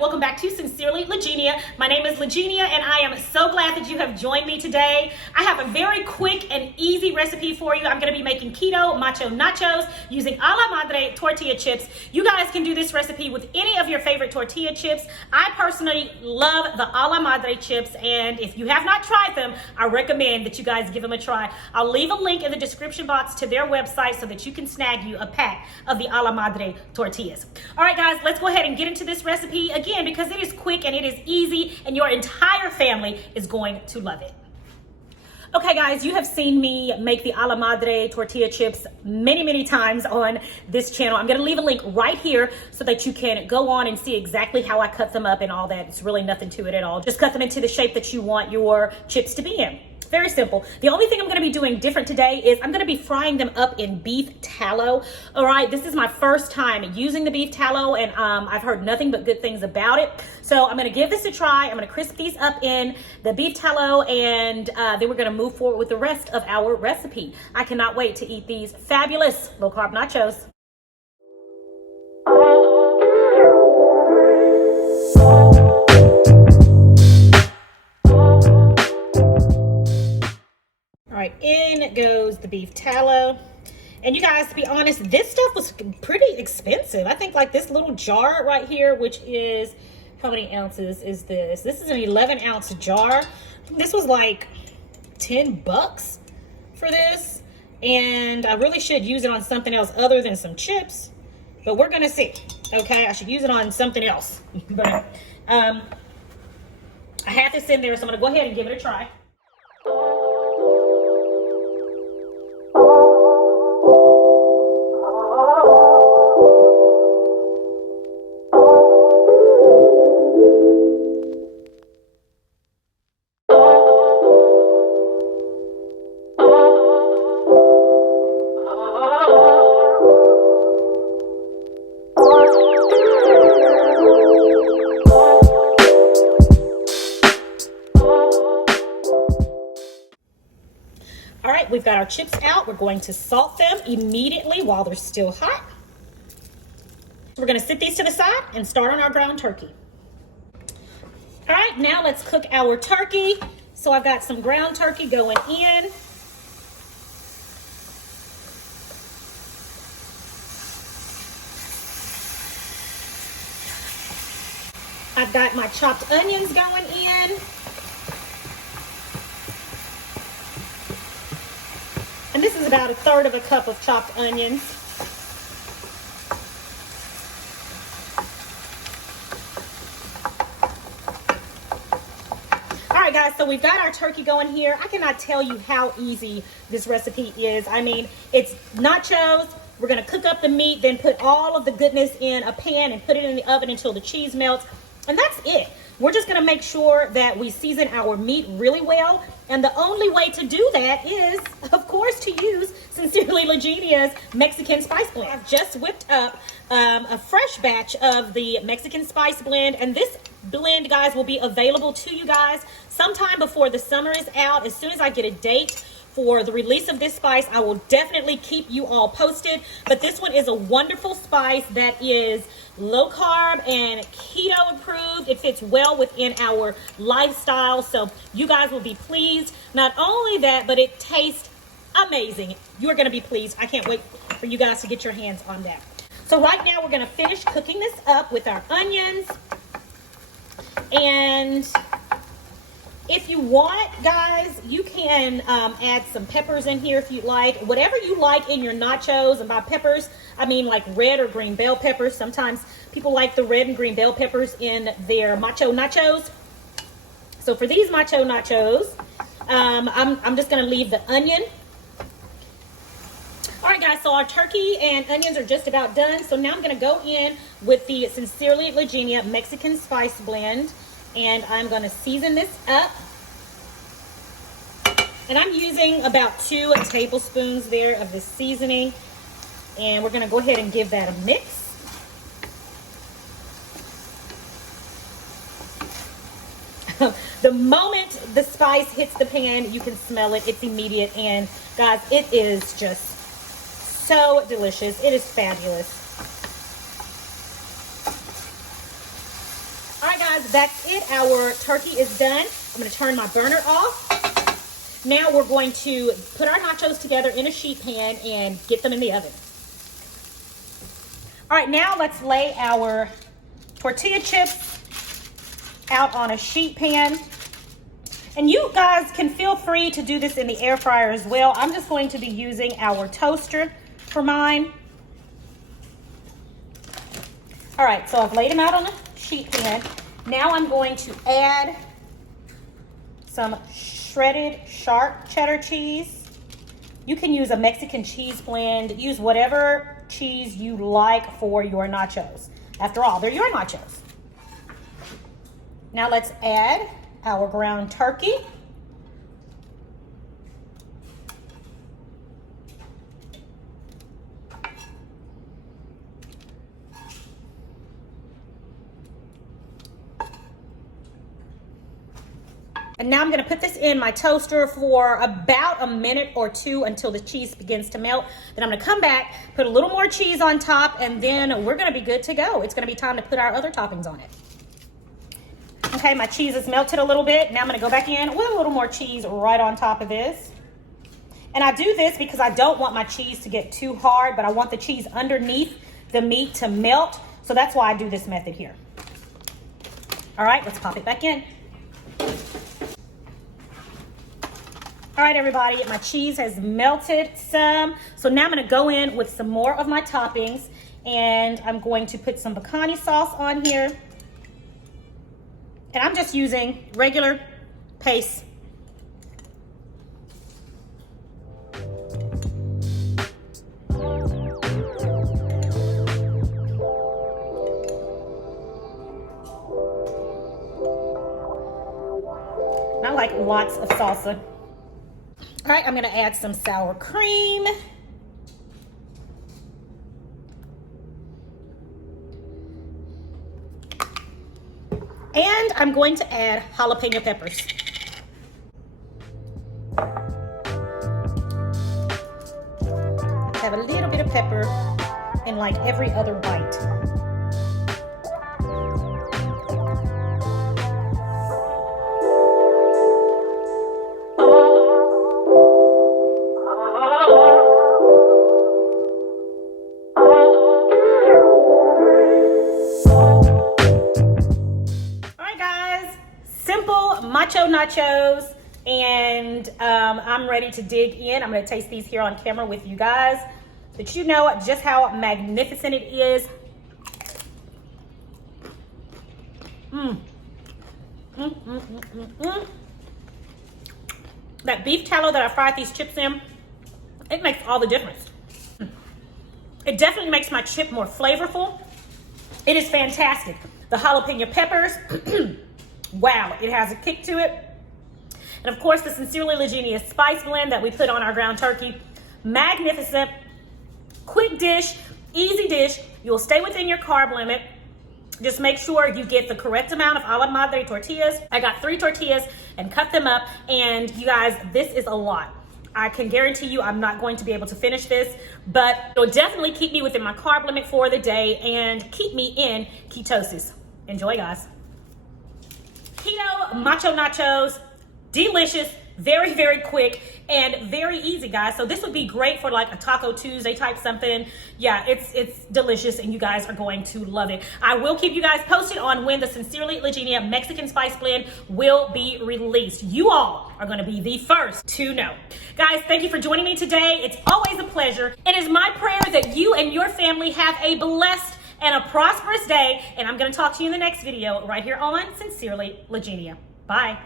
welcome back to Sincerely Legenia. My name is Legenia and I am so glad that you have joined me today. I have a very quick and easy recipe for you. I'm going to be making Keto Macho Nachos using a la madre tortilla chips. You guys can do this recipe with any of your favorite tortilla chips. I personally love the a la madre chips, and if you have not tried them, I recommend that you guys give them a try. I'll leave a link in the description box to their website so that you can snag you a pack of the a la madre tortillas. All right guys, let's go ahead and get into this recipe again because it is quick and it is easy and your entire family is going to love it. Okay guys, you have seen me make the a la madre tortilla chips many times on this channel. I'm gonna leave a link right here so that you can go on and see exactly how I cut them up and all that. It's really nothing to it at all. Just cut them into the shape that you want your chips to be in. Very simple. The only thing I'm going to be doing different today is I'm going to be frying them up in beef tallow. All right, this is my first time using the beef tallow, and I've heard nothing but good things about it. So I'm going to give this a try. I'm going to crisp these up in the beef tallow, and then we're going to move forward with the rest of our recipe. I cannot wait to eat these fabulous low-carb nachos. All right, in goes the beef tallow. And you guys, to be honest, this stuff was pretty expensive. I think like this little jar right here, which is, how many ounces is this? This is an 11-ounce jar. This was like 10 bucks for this. And I really should use it on something else other than some chips. But we're gonna see, okay? I should use it on something else. But I had this in there, so I'm gonna go ahead and give it a try. All right, we've got our chips out. We're going to salt them immediately while they're still hot. We're going to sit these to the side and start on our ground turkey. All right, now let's cook our turkey. So I've got some ground turkey going in. I've got my chopped onions going in. And this is about 1/3 of a cup of chopped onions. All right, guys, so we've got our turkey going here. I cannot tell you how easy this recipe is. I mean, it's nachos. We're going to cook up the meat, then put all of the goodness in a pan and put it in the oven until the cheese melts. And that's it. We're just going to make sure that we season our meat really well. And the only way to do that is, of course, to use Sincerely Legenia's Mexican Spice Blend. I've just whipped up a fresh batch of the Mexican Spice Blend. And this blend, guys, will be available to you guys sometime before the summer is out. As soon as I get a date for the release of this spice, I will definitely keep you all posted. But this one is a wonderful spice that is low carb and keto approved. It fits well within our lifestyle, so you guys will be pleased. Not only that, but it tastes amazing. You're going to be pleased. I can't wait for you guys to get your hands on that. So right now we're going to finish cooking this up with our onions. And if you want, guys, you can add some peppers in here if you like. Whatever you like in your nachos. And by peppers, I mean like red or green bell peppers. Sometimes people like the red and green bell peppers in their macho nachos. So for these macho nachos, I'm just going to leave the onion. All right, guys, so our turkey and onions are just about done. So now I'm going to go in with the Sincerely Legenia Mexican Spice Blend. And I'm going to season this up. And I'm using about 2 tablespoons there of this seasoning. And we're going to go ahead and give that a mix. The moment the spice hits the pan, you can smell it. It's immediate. And guys, it is just so delicious. It is fabulous. guys, that's it. Our turkey is done. I'm gonna turn my burner off. Now we're going to put our nachos together in a sheet pan and get them in the oven. All right, now let's lay our tortilla chips out on a sheet pan. And you guys can feel free to do this in the air fryer as well. I'm just going to be using our toaster for mine. All right, so I've laid them out on a sheet pan. Now I'm going to add some shredded sharp cheddar cheese. You can use a Mexican cheese blend. Use whatever cheese you like for your nachos. After all, they're your nachos. Now let's add our ground turkey. And now I'm gonna put this in my toaster for about a minute or two until the cheese begins to melt. Then I'm gonna come back, put a little more cheese on top, and then we're gonna be good to go. It's gonna be time to put our other toppings on it. Okay, my cheese is melted a little bit. Now I'm gonna go back in with a little more cheese right on top of this. And I do this because I don't want my cheese to get too hard, but I want the cheese underneath the meat to melt. So that's why I do this method here. All right, let's pop it back in. All right, everybody, my cheese has melted some. So now I'm gonna go in with some more of my toppings, and I'm going to put some pecani sauce on here. And I'm just using regular paste. I like lots of salsa. All right, I'm gonna add some sour cream. And I'm going to add jalapeno peppers. Have a little bit of pepper in like every other bite. Macho nachos, and I'm ready to dig in. I'm going to taste these here on camera with you guys, but you know just how magnificent it is. That beef tallow that I fried these chips in, it makes all the difference. It definitely makes my chip more flavorful. It is fantastic. The jalapeno peppers, wow, it has a kick to it. And of course, the Sincerely Legenia spice blend that we put on our ground turkey. Magnificent, quick dish, easy dish. You'll stay within your carb limit. Just make sure you get the correct amount of a la madre tortillas. I got 3 tortillas and cut them up. And you guys, this is a lot. I can guarantee you I'm not going to be able to finish this, but it'll definitely keep me within my carb limit for the day and keep me in ketosis. Enjoy, guys. Keto Macho Nachos, delicious, very, very quick, and very easy, guys. So this would be great for like a Taco Tuesday type something. Yeah, it's delicious, and you guys are going to love it. I will keep you guys posted on when the Sincerely Legenia Mexican Spice Blend will be released. You all are gonna be the first to know. Guys, thank you for joining me today. It's always a pleasure. It is my prayer that you and your family have a blessed and a prosperous day, and I'm gonna talk to you in the next video right here on Sincerely Legenia. Bye.